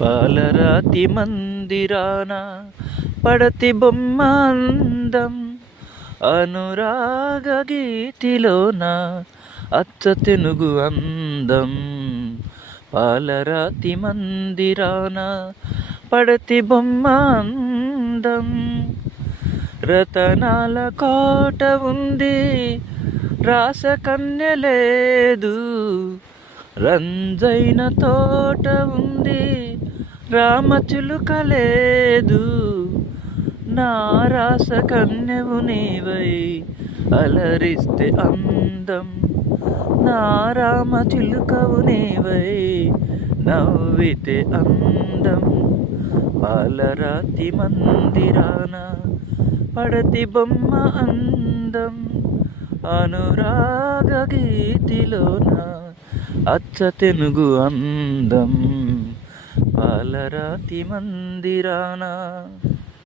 పాలరాతి మందిరాన పడతి బొమ్మ అందం, అనురాగ గీతిలోన అచ్చ తెనుగు అందం. పాలరాతి మందిరాన పడతి బొమ్మ అందం, రతనాల కోట ఉంది రాసకన్య లేదు, రంజైన తోట ఉంది రామచిలుక లేదు. నా రాసకన్యవు నీవై అలరిస్తే అందం, నా రామచిలుకవు నీవై నవ్వితే అందం. పాలరాతి మందిరాన పడతి బొమ్మ అందం, అనురాగ గీతిలోన అచ్చ తెనుగు అందం. పాలరాతి మందిరాన